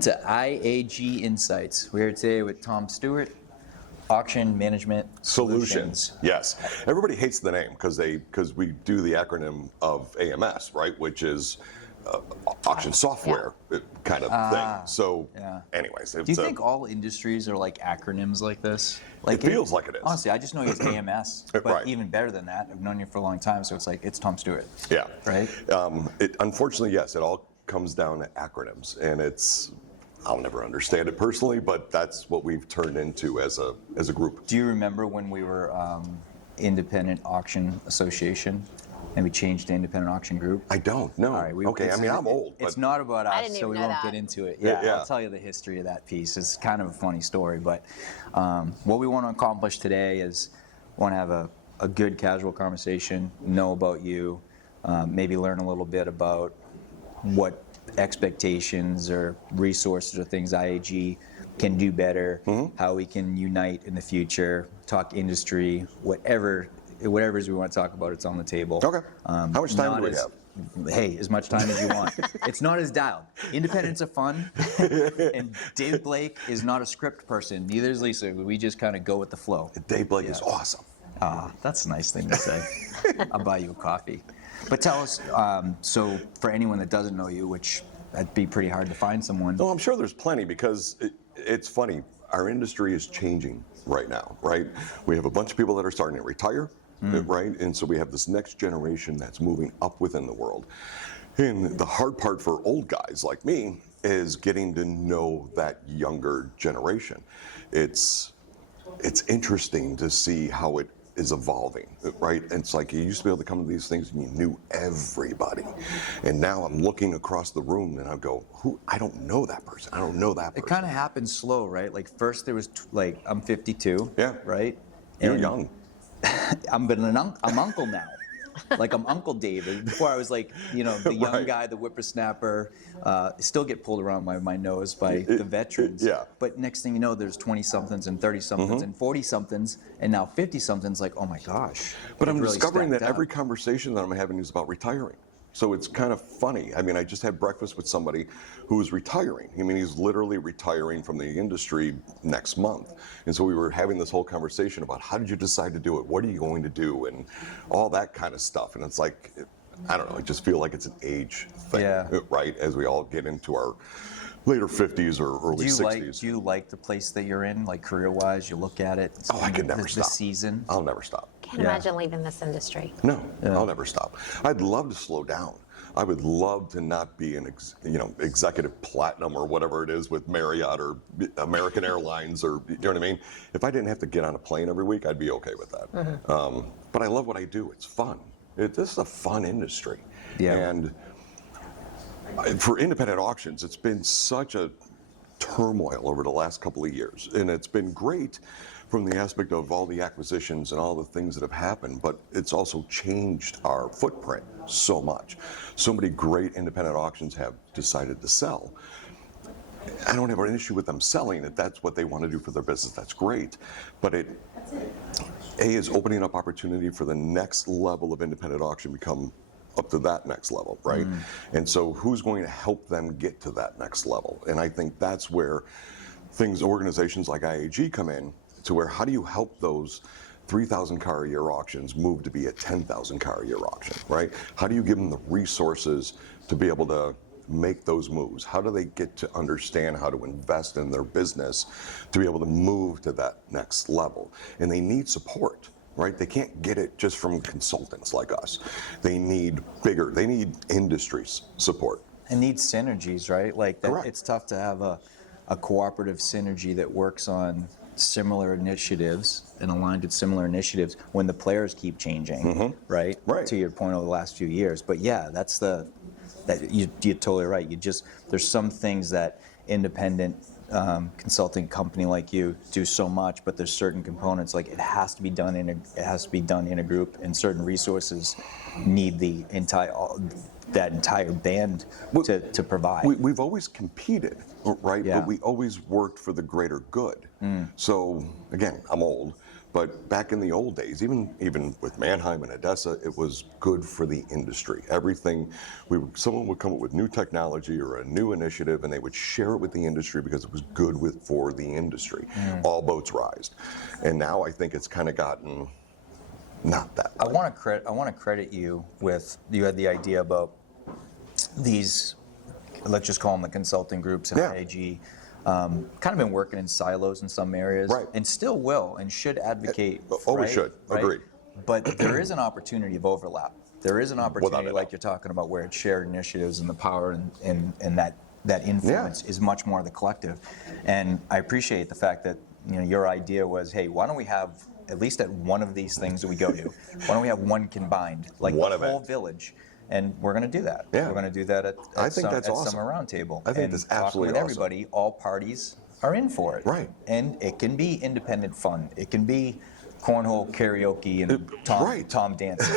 Welcome to IAG Insights. We're here today with Tom Stewart, Auction Management Solutions. Yes. Everybody hates the name because we do the acronym of AMS, right? Which is auction software kind of thing. So anyways. Do you think all industries are like acronyms like this? Like it feels like it is. Honestly, I just know you as AMS, but right. Even better than that, I've known you for a long time, so it's Tom Stewart. Yeah. Right? Unfortunately, yes, it all comes down to acronyms, and I'll never understand it personally, but that's what we've turned into as a group. Do you remember when we were Independent Auction Association and we changed to Independent Auction Group? I don't, no. All right, okay, I mean, I'm old. It's not about us, so we won't get into it. Yeah, I'll tell you the history of that piece. It's kind of a funny story, but what we want to accomplish today is we want to have a good casual conversation, know about you, maybe learn a little bit about what expectations or resources or things IAG can do better, how we can unite in the future, talk industry, whatever it is we want to talk about, it's on the table. Okay. How much time do we have? Hey, as much time as you want. It's not as dialed. Independents are fun, and Dave Blake is not a script person. Neither is Lisa. We just kind of go with the flow. Dave Blake is awesome. That's a nice thing to say. I'll buy you a coffee. But tell us, so for anyone that doesn't know you, which that'd be pretty hard to find someone. No, I'm sure there's plenty because it's funny. Our industry is changing right now, right? We have a bunch of people that are starting to retire, right? And so we have this next generation that's moving up within the world. And the hard part for old guys like me is getting to know that younger generation. It's interesting to see how it is evolving, right? And it's like you used to be able to come to these things and you knew everybody. And now I'm looking across the room and I go, I don't know that person. I don't know that person. It kind of happens slow, right? Like first there was I'm 52, right? You're young. I'm uncle now. Like I'm Uncle David. Before I was like, the young guy, the whippersnapper. Still get pulled around my nose by the veterans. But next thing you know, there's 20-somethings and 30-somethings and 40-somethings and now 50-somethings. Like, oh my gosh. But I'm really discovering that every conversation that I'm having is about retiring. So it's kind of funny. I mean, I just had breakfast with somebody who is retiring. I mean, he's literally retiring from the industry next month. And so we were having this whole conversation about how did you decide to do it? What are you going to do? And all that kind of stuff. And it's like, I don't know, I just feel like it's an age thing, right? As we all get into our later 50s or early 60s. Do you like the place that you're in, like career-wise? You look at it. I could never stop. The season. I'll never stop. Can't imagine leaving this industry. No, I'll never stop. I'd love to slow down. I would love to not be an executive platinum or whatever it is with Marriott or American Airlines or, you know what I mean? If I didn't have to get on a plane every week, I'd be okay with that. But I love what I do. It's fun. This is a fun industry. And for independent auctions, it's been such a turmoil over the last couple of years. And it's been great from the aspect of all the acquisitions and all the things that have happened, but it's also changed our footprint so much. So many great independent auctions have decided to sell. I don't have an issue with them selling it. That's what they want to do for their business. That's great. But it is opening up opportunity for the next level of independent auction become up to that next level, right? And so who's going to help them get to that next level? And I think that's where organizations like IAG come in, to where how do you help those 3,000 car a year auctions move to be a 10,000 car a year auction, right? How do you give them the resources to be able to make those moves? How do they get to understand how to invest in their business to be able to move to that next level? And they need support, right? They can't get it just from consultants like us. They need industry support. And need synergies, right? Like that, it's tough to have a cooperative synergy that works on similar initiatives and aligned with similar initiatives when the players keep changing, right? To your point over the last few years. But you're totally right. There's some things that independent consulting company like you do so much, but there's certain components like it has to be done in a group, and certain resources need that entire band to provide. We've always competed, right? But we always worked for the greater good. So again, I'm old, But back in the old days, even with Mannheim and Odessa, it was good for the industry. Everything, someone would come up with new technology or a new initiative, and they would share it with the industry because it was good for the industry. All boats rise. And now I think it's kind of gotten not that. I want to credit you with, you had the idea about these, let's just call them the consulting groups in IAG. Kind of been working in silos in some areas, Right. and still will and should advocate. Always should. Agree. But there is an opportunity of overlap. There is an opportunity, Without a like doubt. you're talking about, where it's shared initiatives and the power and that influence is much more the collective. And I appreciate the fact that your idea was, hey, why don't we have at least at one of these things that we go to, why don't we have one combined, like One the event. whole village? And we're going to do that. Yeah. We're going to do that at that's awesome. Summer Roundtable. I think and that's talking absolutely with awesome. everybody, all parties are in for it. Right. And it can be independent fun. It can be cornhole karaoke and Tom dancing.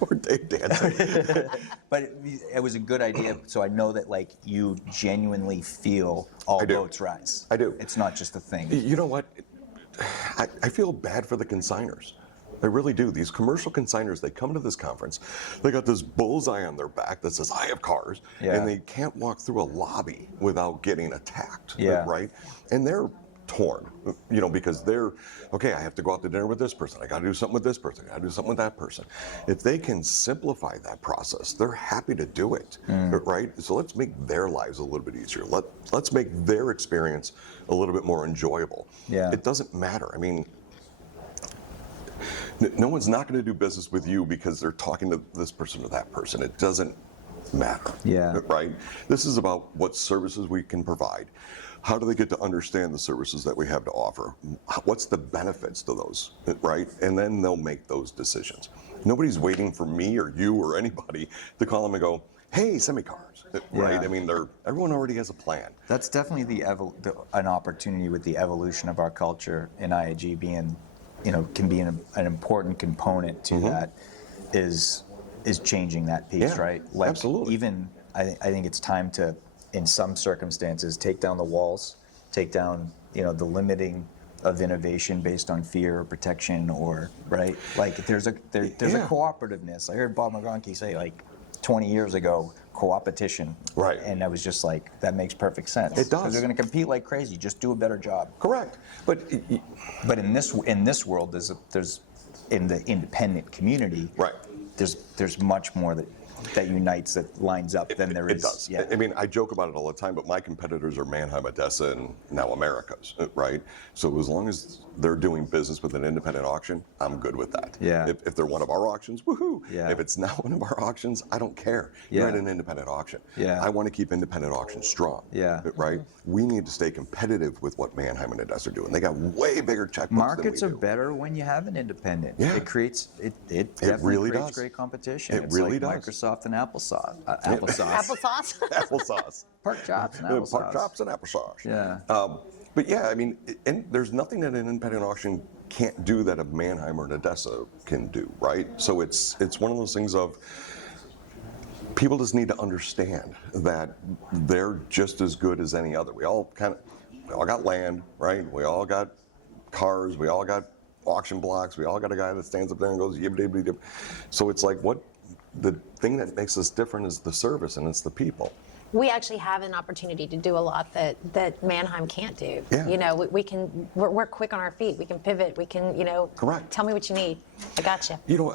Or Dave dancing. But it was a good idea. So I know that like you genuinely feel all I do. boats rise. I do. It's not just a thing. You know what? I feel bad for the consigners. I really do. These commercial consigners, they come to this conference, they got this bullseye on their back that says, I have cars, and they can't walk through a lobby without getting attacked, right? And they're torn, because they're, okay, I have to go out to dinner with this person, I got to do something with this person, I got to do something with that person. If they can simplify that process, they're happy to do it, right? So let's make their lives a little bit easier. Let's make their experience a little bit more enjoyable. Yeah. It doesn't matter. I mean, no one's not going to do business with you because they're talking to this person or that person. It doesn't matter. Yeah. Right? This is about what services we can provide. How do they get to understand the services that we have to offer? What's the benefits to those, right? And then they'll make those decisions. Nobody's waiting for me or you or anybody to call them and go, hey, send me cars, right? I mean, everyone already has a plan. That's definitely an opportunity with the evolution of our culture in IAG being, can be an important component to that is changing that piece, right? Like absolutely. Even I think it's time to, in some circumstances, take down the walls, take down the limiting of innovation based on fear or protection, or right. Like there's a cooperativeness. I heard Bob McGonkey say like 20 years ago, co-opetition. Right. And I was just like, that makes perfect sense. It does. Because they're going to compete like crazy. Just do a better job. Correct. But in this world, there's in the independent community. Right. There's much more that unites, that lines up than there is. It does. Yeah. I mean, I joke about it all the time, but my competitors are Mannheim, Odessa, and now America's, right? So as long as they're doing business with an independent auction, I'm good with that. Yeah. If they're one of our auctions, woohoo. Yeah. If it's not one of our auctions, I don't care. You're at an independent auction. Yeah. I want to keep independent auctions strong. Yeah. Right? We need to stay competitive with what Mannheim and Odessa are doing. They got way bigger checkbooks Markets than are we do. better when you have an independent. Yeah. It creates it definitely really creates does. great competition. It It's really like does. Microsoft and applesauce. Applesauce. Applesauce? Applesauce. Pork chops and applesauce. Pork chops and applesauce. Yeah. But yeah, I mean, and there's nothing that an independent auction can't do that a Mannheim or an Odessa can do, right? So it's one of those things of people just need to understand that they're just as good as any other. We all got land, right? We all got cars. We all got auction blocks. We all got a guy that stands up there and goes yib-dib-dib. So it's like the thing that makes us different is the service, and it's the people. We actually have an opportunity to do a lot that Mannheim can't do. Yeah. We're quick on our feet. We can pivot. We can, Correct. Tell me what you need. I got you.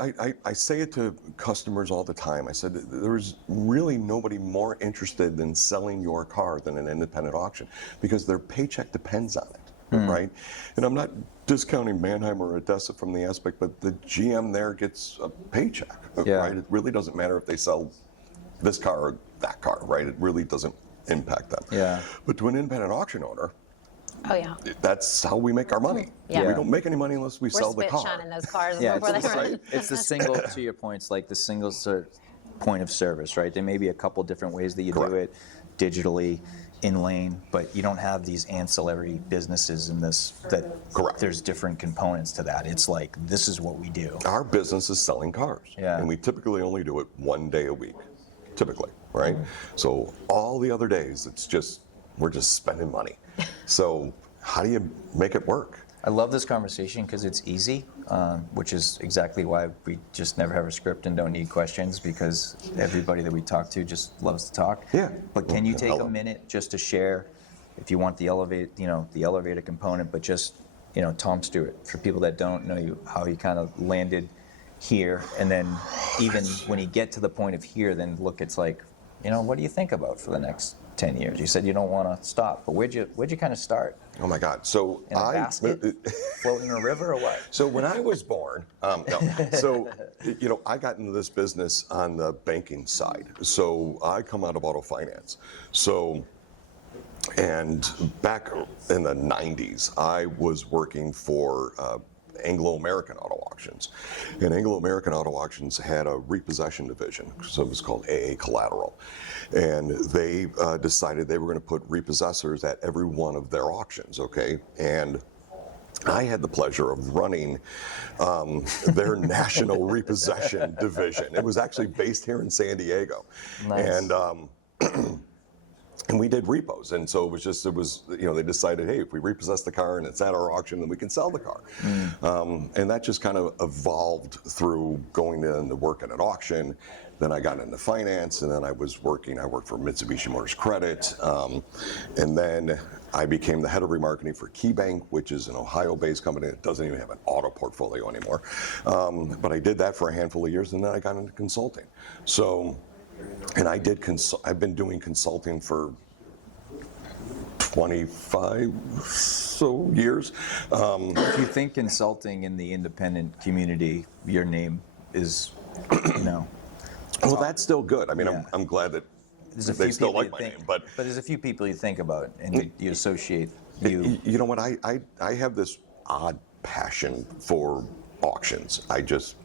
I say it to customers all the time. I said there's really nobody more interested in selling your car than an independent auction because their paycheck depends on it, right? And I'm not discounting Mannheim or Odessa from the aspect, but the GM there gets a paycheck, right? It really doesn't matter if they sell this car or that car, right? It really doesn't impact them. Yeah. But to an independent auction owner, Oh, yeah. that's how we make our money. Yeah. We don't make any money unless we We're sell the spit car. shining those cars Yeah, before they run. it's the single, to your points, like the single point of service, right? There may be a couple different ways that you do it, digitally, in lane, but you don't have these ancillary businesses in this, Correct. There's different components to that. It's like, this is what we do. Our business is selling cars. Yeah. And we typically only do it one day a week, typically, right? So all the other days, we're just spending money. So how do you make it work? I love this conversation because it's easy, which is exactly why we just never have a script and don't need questions, because everybody that we talk to just loves to talk. Yeah. But can you take a minute just to share, if you want the elevator component, but just, Tom Stewart, for people that don't know you, how you kind of landed here, and then even when you get to the point of here, then look, it's like, what do you think about for the next 10 years? You said you don't want to stop, but where'd you kind of start? Oh my God! So In a basket, floating in a river, or what? So when I was born, no. So I got into this business on the banking side. So I come out of auto finance. So, and back in the 90s, I was working for Anglo-American Auto Auctions. And Anglo-American Auto Auctions had a repossession division, so it was called AA Collateral. And they decided they were going to put repossessors at every one of their auctions, okay? And I had the pleasure of running their national repossession division. It was actually based here in San Diego. Nice. And we did repos, and so it was they decided, hey, if we repossess the car and it's at our auction, then we can sell the car. And that just kind of evolved through going into working at auction. Then I got into finance, and then I worked for Mitsubishi Motors Credit, and then I became the head of remarketing for KeyBank, which is an Ohio-based company that doesn't even have an auto portfolio anymore. But I did that for a handful of years, and then I got into consulting. So. And I've been doing consulting for 25 so years. If you think consulting in the independent community, your name is, Well, that's still good. I mean, Yeah. I'm glad that There's a they few still people like you my think, name. But there's a few people you think about and you associate you. You know what? I have this odd passion for auctions. I just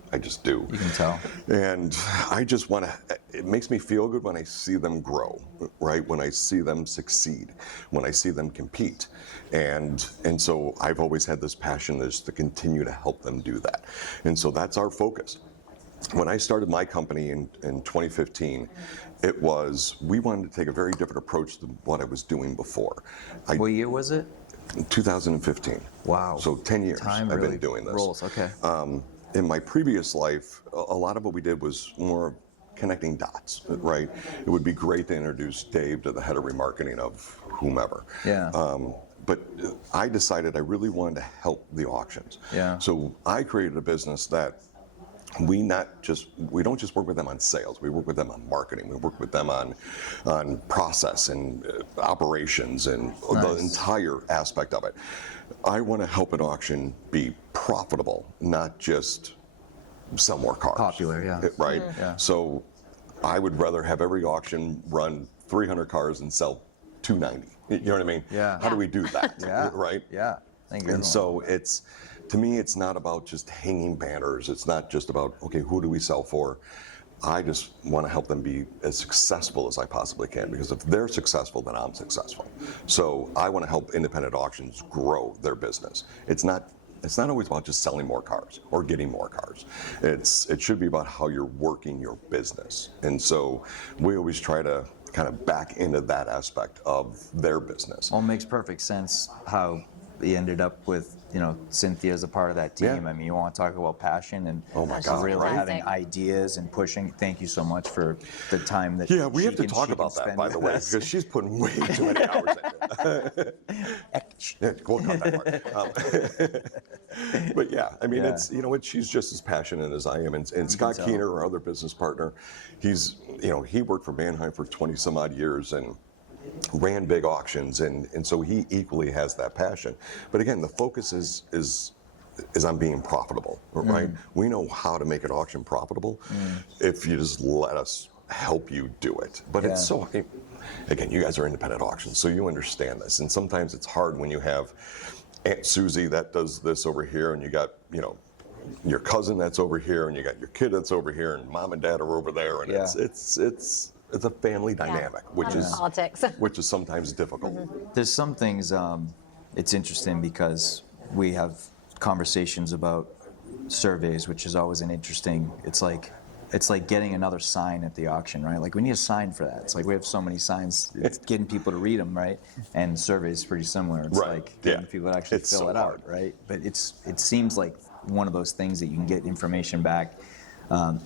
do. You can tell. And I just want to, it makes me feel good when I see them grow, right? When I see them succeed, when I see them compete. And so I've always had this passion is to continue to help them do that. And so that's our focus. When I started my company in 2015, we wanted to take a very different approach than what I was doing before. What year was it? 2015. Wow. So 10 years Time I've really been doing this. rolls. Okay. In my previous life, a lot of what we did was more connecting dots, right? It would be great to introduce Dave to the head of remarketing of whomever. Yeah. But I decided I really wanted to help the auctions. Yeah. So I created a business that we don't just work with them on sales. We work with them on marketing. We work with them on process and operations and the entire aspect of it. I want to help an auction be profitable, not just sell more cars. Popular, yeah. Right? Yeah. So I would rather have every auction run 300 cars and sell 290. You know what I mean? Yeah. How do we do that? Yeah. Right? Yeah. Thank you. And so to me, it's not about just hanging banners. It's not just about, okay, who do we sell for? I just want to help them be as successful as I possibly can, because if they're successful, then I'm successful. So I want to help independent auctions grow their business. It's not always about just selling more cars or getting more cars. It should be about how you're working your business. And so we always try to kind of back into that aspect of their business. Well, it makes perfect sense how you ended up with, Cynthia as a part of that team. Yeah. I mean, you want to talk about passion and Oh my God, really right? having ideas and pushing. Thank you so much for the time that Yeah, we she have to can- talk she can about that, spend by the with way, us. because she's putting way too many hours into it. Yeah, we'll cut that part. But yeah, I mean, Yeah. she's just as passionate as I am. And Scott tell. Keener, our other business partner, he worked for Manheim for 20 some odd years and ran big auctions. And so he equally has that passion. But again, the focus is on being profitable, right? We know how to make an auction profitable if you just let us help you do it. But it's so, again, you guys are independent auctions, so you understand this. And sometimes it's hard when you have Aunt Susie that does this over here, and you got, your cousin that's over here, and you got your kid that's over here, and mom and dad are over there, and it's a family dynamic, which is politics. which is sometimes difficult. There's some things, it's interesting because we have conversations about surveys, which is always it's like, it's like getting another sign at the auction, right? Like we need a sign for that. It's like we have so many signs, it's getting people to read them, right? And surveys is pretty similar. It's like getting people to actually fill it out, right? But it seems like one of those things that you can get information back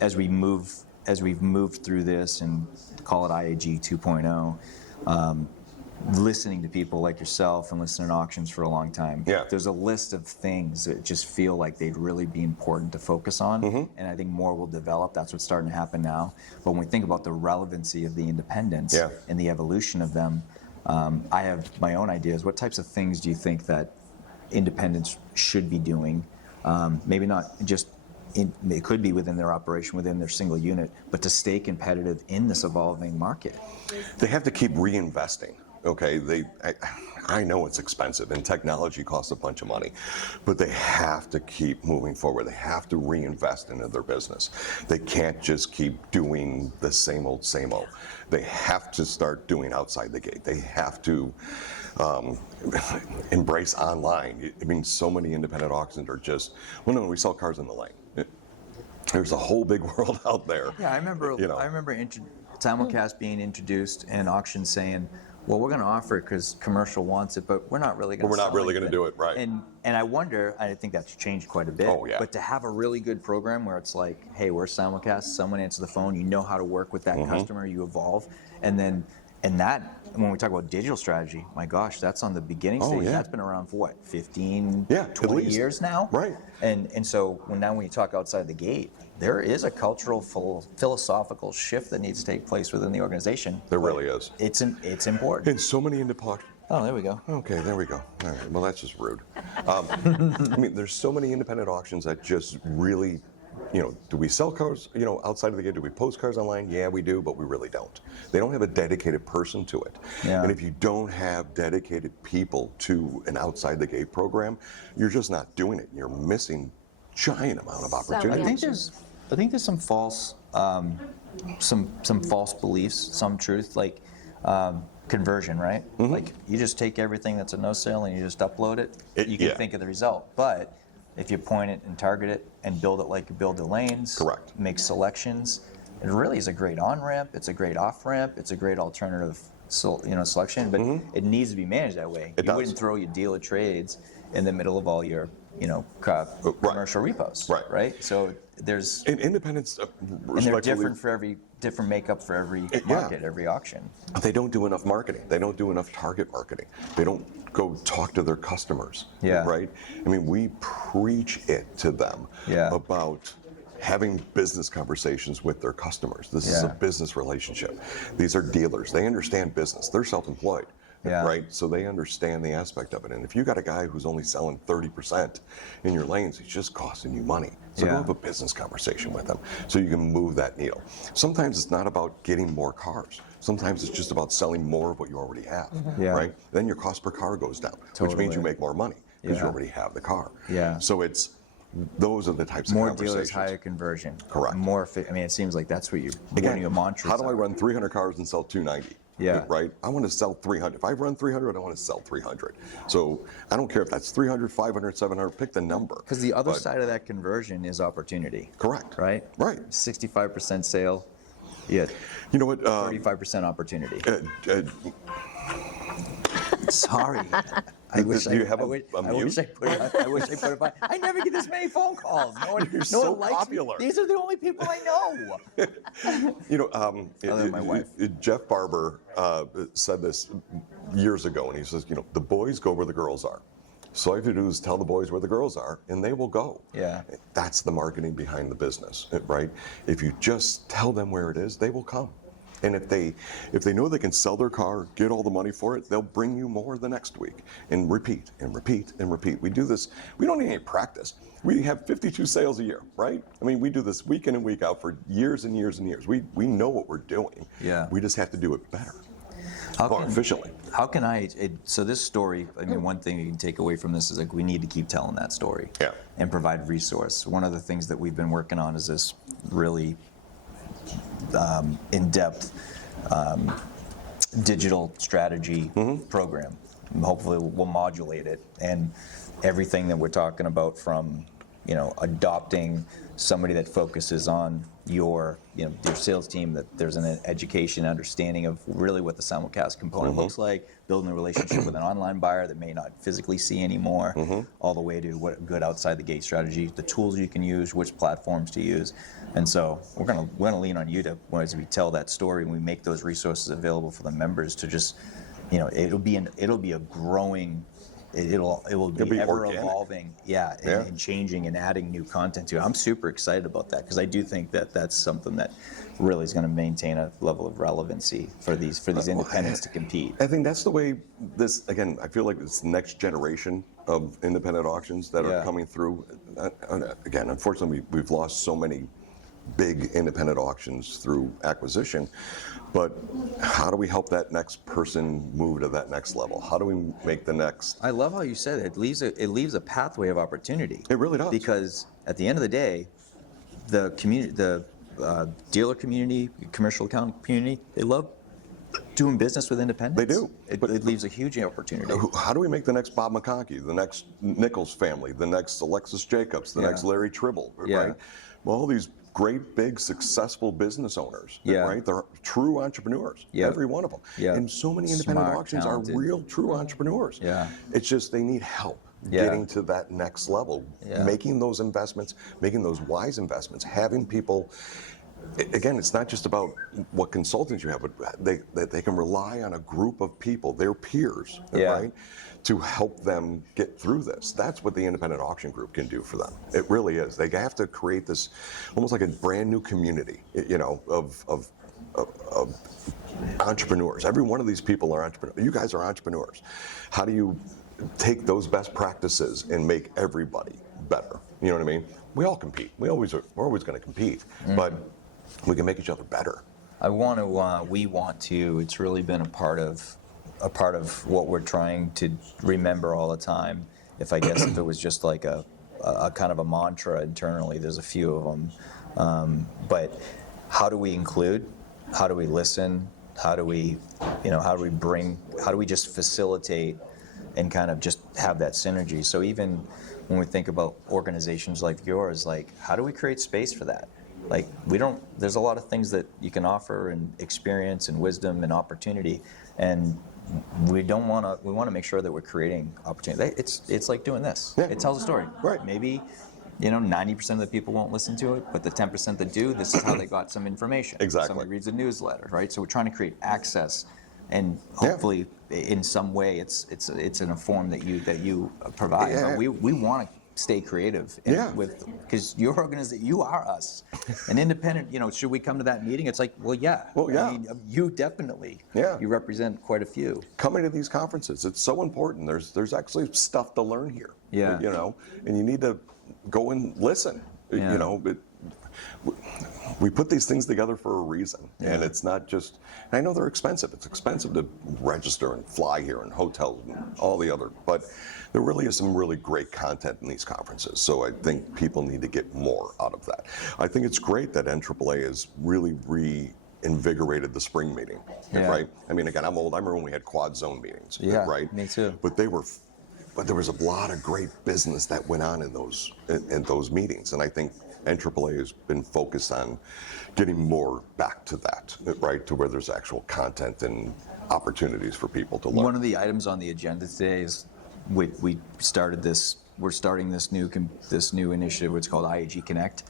as we've moved through this and call it IAG 2.0. Listening to people like yourself and listening to auctions for a long time, there's a list of things that just feel like they'd really be important to focus on, and I think more will develop. That's what's starting to happen now. But when we think about the relevancy of the independents and the evolution of them, I have my own ideas. What types of things do you think that independents should be doing? Maybe not just it could be within their operation, within their single unit, but to stay competitive in this evolving market. They have to keep reinvesting. Okay, I know it's expensive and technology costs a bunch of money, but they have to keep moving forward. They have to reinvest into their business. They can't just keep doing the same old. They have to start doing outside the gate. They have to embrace online. I mean, so many independent auctions are just, well, no, we sell cars in the lane. There's a whole big world out there. Yeah, I remember simulcast being introduced and auctions saying, well, we're going to offer it because commercial wants it, but we're not really going to. We're not really going to do it, right? And I wonder, I think that's changed quite a bit. Oh yeah. But to have a really good program where it's like, hey, we're simulcast, someone answers the phone, you know how to work with that customer, you evolve, and that when we talk about digital strategy, my gosh, that's on the beginning stage. Yeah. That's been around for what, 15, Yeah, 20 years now? Right. And so when you talk outside the gate, there is a cultural, philosophical shift that needs to take place within the organization. There really is. It's important. And so many independent. Oh, there we go. Okay, there we go. All right. Well, that's just rude. I mean, there's so many independent auctions that just really, do we sell cars, outside of the gate? Do we post cars online? Yeah, we do, but we really don't. They don't have a dedicated person to it. Yeah. And if you don't have dedicated people to an outside the gate program, you're just not doing it. You're missing giant amount of opportunity. I think there's some false, some false beliefs, some truth, like conversion, right? Like you just take everything that's a no sale and you just upload it. You can think of the result, but if you point it and target it and build it like you build the lanes, correct, make selections, it really is a great on ramp. It's a great off ramp. It's a great alternative, selection. But it needs to be managed that way. You wouldn't throw your deal of trades in the middle of all your commercial repos, right? So there's independents, and they're different for different makeup for every market, every auction. They don't do enough marketing. They don't do enough target marketing. They don't go talk to their customers, right? I mean, we preach it to them about having business conversations with their customers. This is a business relationship. These are dealers. They understand business. They're self-employed. Right, so they understand the aspect of it. And if you got a guy who's only selling 30% in your lanes, he's just costing you money. So go have a business conversation with them so you can move that needle. Sometimes it's not about getting more cars. Sometimes it's just about selling more of what you already have, right? Then your cost per car goes down, which means you make more money because you already have the car. So those are the types of conversations. More dealers, higher conversion. Correct. It seems like that's what you're running a mantra. How do I run 300 cars and sell 290? Right? I want to sell 300. If I run 300, I want to sell 300. So I don't care if that's 300, 500, 700, pick the number. Because the other side of that conversion is opportunity. Correct. Right? Right. 65% sale, you know what? 35% opportunity. Sorry. I wish I put it by. I never get this many phone calls. You're so popular. These are the only people I know. Other than my wife. Jeff Barber said this years ago, and he says, the boys go where the girls are. So all you have to do is tell the boys where the girls are, and they will go. That's the marketing behind the business, right? If you just tell them where it is, they will come. And if they know they can sell their car, get all the money for it, they'll bring you more the next week, and repeat and repeat and repeat. We do this. We don't need any practice. We have 52 sales a year, right? I mean, we do this week in and week out for years and years and years. We know what we're doing. We just have to do it better, more efficiently. How can so this story, one thing you can take away from this is like we need to keep telling that story and provide resource. One of the things that we've been working on is this really in-depth digital strategy program. Hopefully we'll modulate it, and everything that we're talking about from adopting somebody that focuses on your sales team, that there's an education, understanding of really what the simulcast component looks like, building a relationship with an online buyer that may not physically see anymore, all the way to what good outside the gate strategy, the tools you can use, which platforms to use. And so we're gonna lean on you to, as we tell that story, and we make those resources available for the members to just, it'll be a growing. It will be ever organic. evolving, and changing and adding new content to it. I'm super excited about that because I do think that that's something that really is going to maintain a level of relevancy for these independents to compete. I think that's the way this, again, I feel like this next generation of independent auctions that are coming through. Again, unfortunately, we've lost so many big independent auctions through acquisition, but how do we help that next person move to that next level? How do we make the next? I love how you said it. It leaves a pathway of opportunity. It really does. Because at the end of the day, the community, the dealer community, commercial account community, they love doing business with independents. They do. It leaves a huge opportunity. How do we make the next Bob McConkey, the next Nichols family, the next Alexis Jacobs, the next Larry Tribble, right? Well, all these great, big, successful business owners, right? They're true entrepreneurs, every one of them. And so many independent auctions talented. Are real, true entrepreneurs. It's just they need help getting to that next level, making those investments, making those wise investments, having people. Again, it's not just about what consultants you have, but they can rely on a group of people, their peers, right, to help them get through this. That's what the independent auction group can do for them. It really is. They have to create this almost like a brand new community, of entrepreneurs. Every one of these people are entrepreneurs. You guys are entrepreneurs. How do you take those best practices and make everybody better? You know what I mean? We all compete. We're always going to compete, but we can make each other better. We want to. It's really been a part of what we're trying to remember all the time. If it was just like a kind of a mantra internally, there's a few of them. But how do we include? How do we listen? How do we just facilitate and kind of just have that synergy? So even when we think about organizations like yours, like how do we create space for that? Like there's a lot of things that you can offer and experience and wisdom and opportunity, and we want to make sure that we're creating opportunity. It's like doing this. It tells a story. Right. Maybe 90% of the people won't listen to it, but the 10% that do, this is how they got some information. Exactly. Somebody reads a newsletter, right? So we're trying to create access, and hopefully in some way it's in a form that you provide. But we want to stay creative because your organization, you are us. An independent, should we come to that meeting? It's like, I mean, you definitely, you represent quite a few. Coming to these conferences, it's so important. There's actually stuff to learn here. And you need to go and listen. We put these things together for a reason, and it's not just. I know they're expensive. It's expensive to register and fly here and hotels and all the other, but there really is some really great content in these conferences. So I think people need to get more out of that. I think it's great that NAAA has really reinvigorated the spring meeting, right? I mean, again, I'm old. I remember when we had quad zone meetings, right? Me too. But there was a lot of great business that went on in those meetings, and I think NAAA has been focused on getting more back to that, right, to where there's actual content and opportunities for people to learn. One of the items on the agenda today is we started this. We're starting this new initiative. It's called IAG Connect.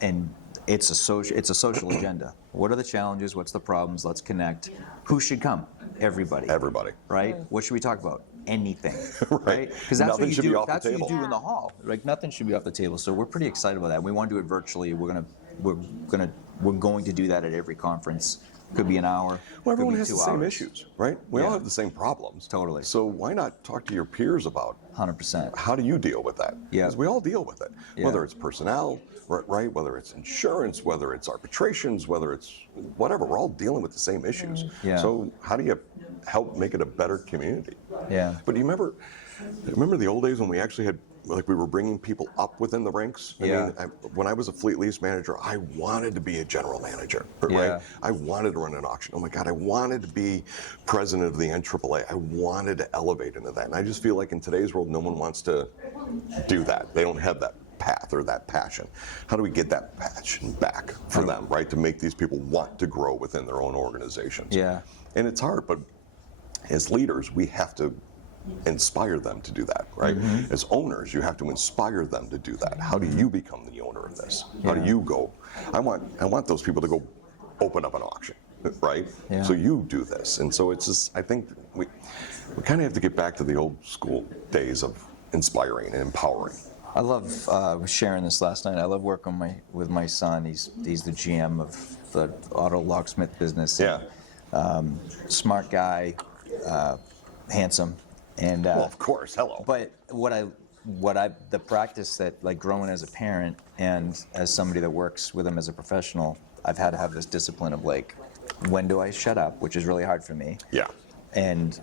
And it's a social agenda. What are the challenges? What's the problems? Let's connect. Who should come? Everybody. Everybody. Right? What should we talk about? Anything. Right? Because that's what you do. That's what you do in the hall. Like nothing should be off the table. So we're pretty excited about that. We want to do it virtually. We're going to do that at every conference. Could be an hour. Well, everyone has the same issues, right? We all have the same problems. Totally. So why not talk to your peers about 100%. How do you deal with that? Because we all deal with it. Whether it's personnel, right? Whether it's insurance, whether it's arbitrations, whether it's whatever. We're all dealing with the same issues. So how do you help make it a better community? But do you remember the old days when we actually had, like, we were bringing people up within the ranks? I mean, when I was a fleet lease manager, I wanted to be a general manager, right? I wanted to run an auction. Oh my God, I wanted to be president of the NAAA. I wanted to elevate into that. And I just feel like in today's world, no one wants to do that. They don't have that path or that passion? How do we get that passion back for them, right? To make these people want to grow within their own organizations. Yeah. And it's hard, but as leaders, we have to inspire them to do that, right? As owners, you have to inspire them to do that. How do you become the owner of this? How do you go? I want those people to go open up an auction, right? Yeah. So you do this. And so it's just, I think we kind of have to get back to the old school days of inspiring and empowering. I love, I was sharing this last night. I love working with my son. He's the GM of the auto locksmith business. Yeah. Smart guy, handsome, and Well, of course, hello. But the practice that, like, growing as a parent and as somebody that works with him as a professional, I've had to have this discipline of, like, when do I shut up, which is really hard for me. Yeah. And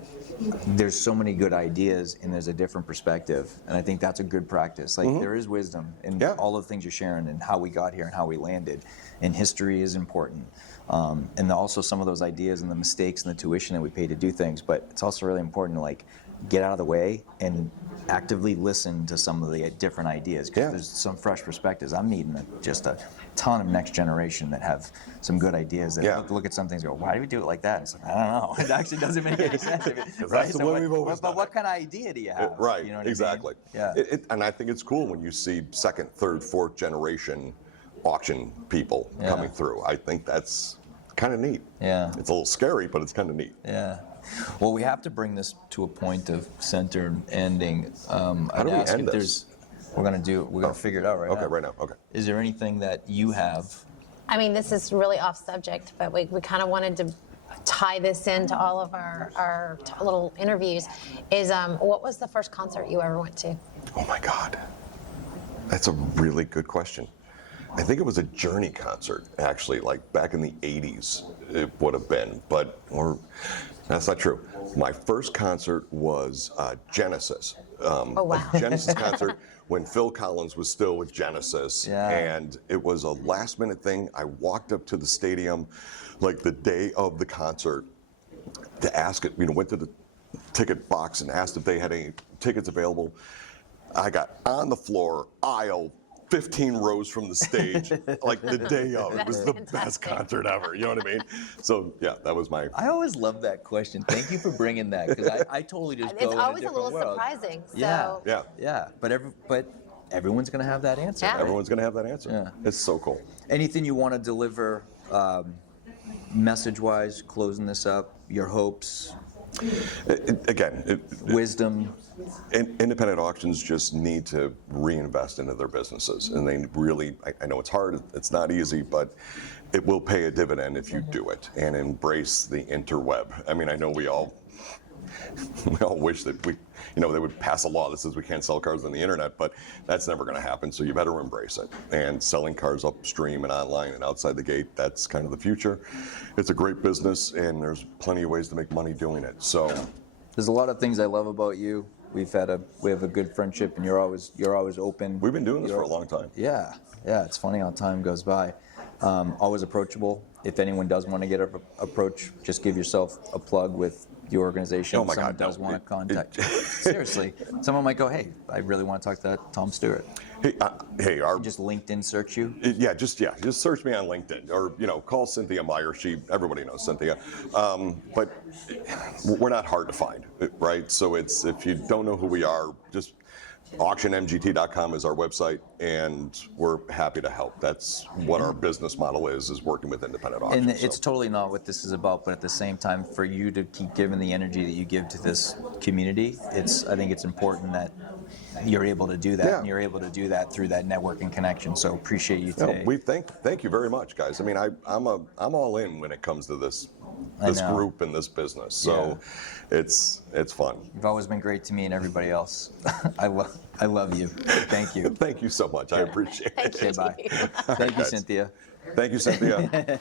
there's so many good ideas, and there's a different perspective, and I think that's a good practice. Like, there is wisdom in all of the things you're sharing and how we got here and how we landed, and history is important. And also some of those ideas and the mistakes and the tuition that we pay to do things, but it's also really important to, like, get out of the way and actively listen to some of the different ideas, because there's some fresh perspectives. I'm meeting just a ton of next generation that have some good ideas that look at some things and go, why do we do it like that? It's like, I don't know. It actually doesn't make any sense. That's the way we've always done But what kind of idea do you have? Right, You know what exactly. I mean? Yeah. And I think it's cool when you see second, third, fourth generation auction people coming through. I think that's kind of neat. Yeah. It's a little scary, but it's kind of neat. Yeah. Well, we have to bring this to a point of center and ending. How do we end this? We're gonna figure it out right now. Okay, right now. Okay. Is there anything that you have? I mean, this is really off subject, but we kind of wanted to tie this into all of our little interviews. Is what was the first concert you ever went to? Oh my God. That's a really good question. I think it was a Journey concert, actually, like back in the 80s, it would have been, or that's not true. My first concert was Genesis. Oh, wow. A Genesis concert when Phil Collins was still with Genesis. Yeah. And it was a last minute thing. I walked up to the stadium like the day of the concert to ask it, went to the ticket box and asked if they had any tickets available. I got on the floor, aisle 15 rows from the stage, like the day of. It was the best concert ever. You know what I mean? So yeah, that was my. I always love that question. Thank you for bringing that, because I totally just go It's in a always a different little world. surprising. So. Yeah. But everyone's gonna have that answer. Yeah. Right? Everyone's gonna have that answer. Yeah. It's so cool. Anything you want to deliver, message-wise, closing this up? Your hopes, wisdom. Independent auctions just need to reinvest into their businesses, and they really. I know it's hard. It's not easy, but it will pay a dividend if you do it and embrace the interweb. I mean, I know we all wish that they would pass a law that says we can't sell cars on the internet, but that's never going to happen. So you better embrace it. And selling cars upstream and online and outside the gate, that's kind of the future. It's a great business, and there's plenty of ways to make money doing it. So There's a lot of things I love about you. We have a good friendship, and you're always open. we've been doing this for a long time. Yeah. It's funny how time goes by. Always approachable. If anyone does want to get approach, just give yourself a plug with the organization. Oh my Someone God, does no. want to contact you. Seriously, someone might go, hey, I really want to talk to Tom Stewart. Hey, Just LinkedIn search you. just search me on LinkedIn, or call Cynthia Meyer. Everybody knows Cynthia, but we're not hard to find, right? So if you don't know who we are, just auctionmgt.com is our website, and we're happy to help. That's what our business model is working with independent auctions. And it's totally not what this is about, but at the same time, for you to keep giving the energy that you give to this community, I think it's important that you're able to do that, and you're able to do that through that networking connection. So appreciate you today. We thank you very much, guys. I mean, I'm all in when it comes to this group and this business. So it's fun. You've always been great to me and everybody else. I love you. Thank you. Thank you so much. I appreciate it. Okay, bye. Thank you, Cynthia. Thank you, Cynthia.